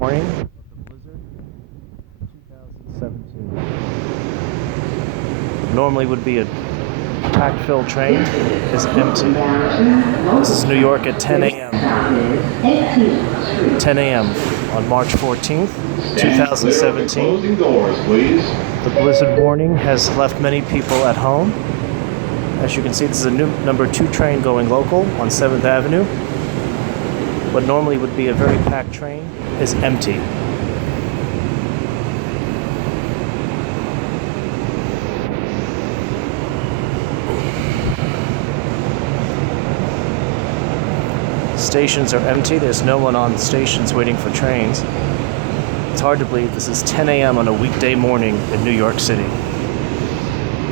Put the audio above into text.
Morning of the blizzard in 2017. Normally would be a packed-filled train is empty. This is New York at 10 a.m. 10 a.m. on March 14th, 2017. The blizzard warning has left many people at home. As you can see, this is a new number 2 train going local on 7th Avenue. What normally would be a very packed train is empty. Stations are empty. There's no one on stations waiting for trains. It's hard to believe this is 10 a.m. on a weekday morning in New York City.